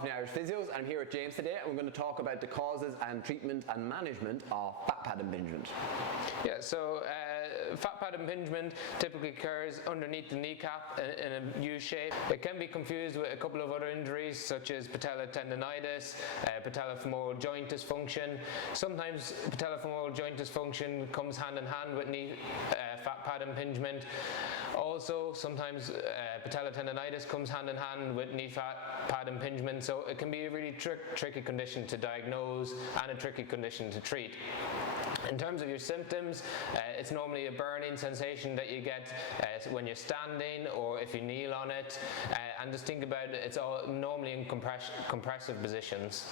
from the Irish Physios, and I'm here with James today, and we're going to talk about the causes and treatment and management of fat pad impingement. Yeah, so fat pad impingement typically occurs underneath the kneecap in a U shape. It can be confused with a couple of other injuries such as patellar tendonitis, patellofemoral joint dysfunction. Sometimes patellofemoral joint dysfunction comes hand in hand with knee fat pad impingement. Also, sometimes patellar tendonitis comes hand in hand with knee fat pad impingement, so it can be a really tricky condition to diagnose and a tricky condition to treat. In terms of your symptoms, it's normally a burning sensation that you get when you're standing or if you kneel on it, and just think about it, it's all normally in compressive positions.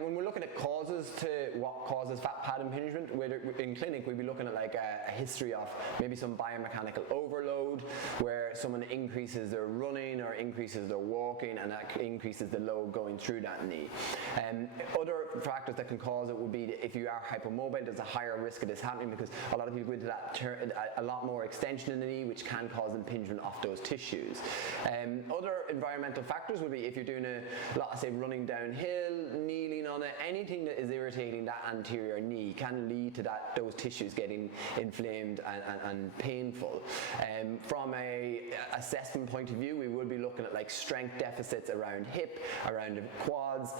When we're looking at causes to what causes fat pad impingement, in clinic we'd be looking at like a history of maybe some biomechanical overload where someone increases their running or increases their walking, and that increases the load going through that knee. Other factors that can cause it would be if you are hypermobile, there's a higher risk of this happening because a lot of people go into that a lot more extension in the knee, which can cause impingement off those tissues. Other environmental factors would be if you're doing a lot of, say, running downhill, kneeling on it, anything that is irritating that anterior knee can lead to those tissues getting inflamed and painful. From a assessment point of view, we would be looking at like strength deficits around hip, around the quads,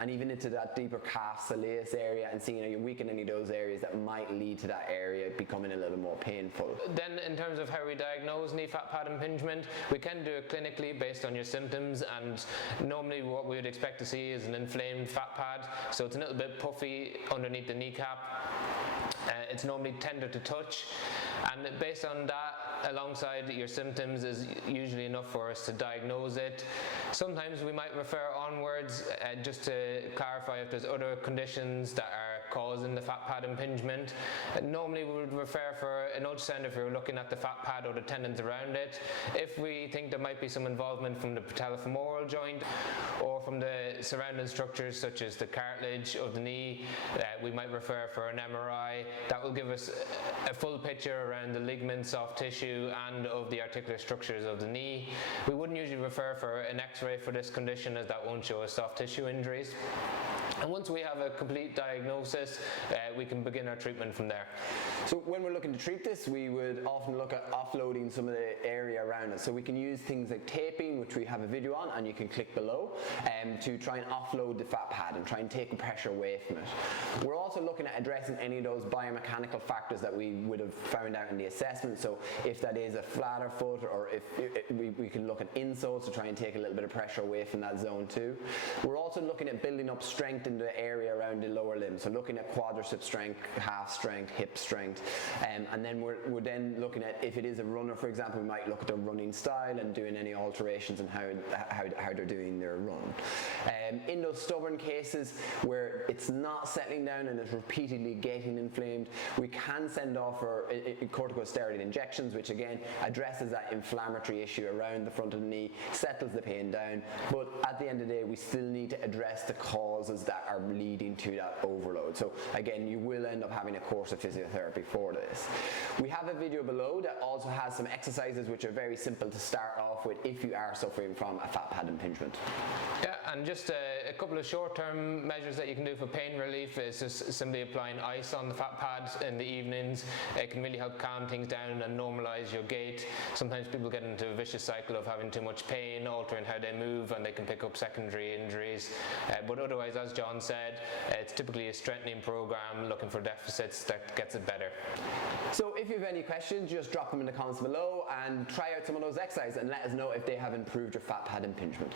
and even into that deeper calf soleus area, and seeing you weaken any of those areas that might lead to that area becoming a little more painful. Then in terms of how we diagnose knee fat pad impingement, we can do it clinically based on your symptoms, and normally what we would expect to see is an inflamed fat pad, so it's a little bit puffy underneath the kneecap. It's normally tender to touch, and based on that alongside your symptoms is usually enough for us to diagnose it. Sometimes we might refer onwards just to clarify if there's other conditions that are causing the fat pad impingement. Normally we would refer for an ultrasound if we're looking at the fat pad or the tendons around it. If we think there might be some involvement from the patellofemoral joint or from the surrounding structures such as the cartilage of the knee, we might refer for an MRI. That will give us a full picture around the ligaments, soft tissue and of the articular structures of the knee. We wouldn't usually refer for an X-ray for this condition, as that won't show us soft tissue injuries. And once we have a complete diagnosis, we can begin our treatment from there. So when we're looking to treat this, we would often look at offloading some of the area around it. So we can use things like taping, which we have a video on, and you can click below, to try and offload the fat pad and try and take the pressure away from it. We're also looking at addressing any of those biomechanical factors that we would have found out in the assessment. So if that is a flatter foot, or if we can look at insoles to try and take a little bit of pressure away from that zone too. We're also looking at building up strength in the area around the lower limb, so looking at quadricep strength, calf strength, hip strength, and then we're then looking at, if it is a runner for example, we might look at their running style and doing any alterations in how they're doing their run. In those stubborn cases where it's not settling down and it's repeatedly getting inflamed, we can send off for corticosteroid injections, which again addresses that inflammatory issue around the front of the knee, settles the pain down, but at the end of the day we still need to address the causes that are leading to that overload. So again, you will end up having a course of physiotherapy for this. We have a video below that also has some exercises which are very simple to start off with if you are suffering from a fat pad impingement. Yeah, and just a couple of short-term measures that you can do for pain relief is just simply applying ice on the fat pad in the evenings. It can really help calm things down and normalize your gait. Sometimes people get into a vicious cycle of having too much pain, altering how they move, and they can pick up secondary injuries. But otherwise, as John said, it's typically a strengthening program looking for deficits that gets it better. So if you have any questions, just drop them in the comments below and try out some of those exercises and let us know if they have improved your fat pad impingement.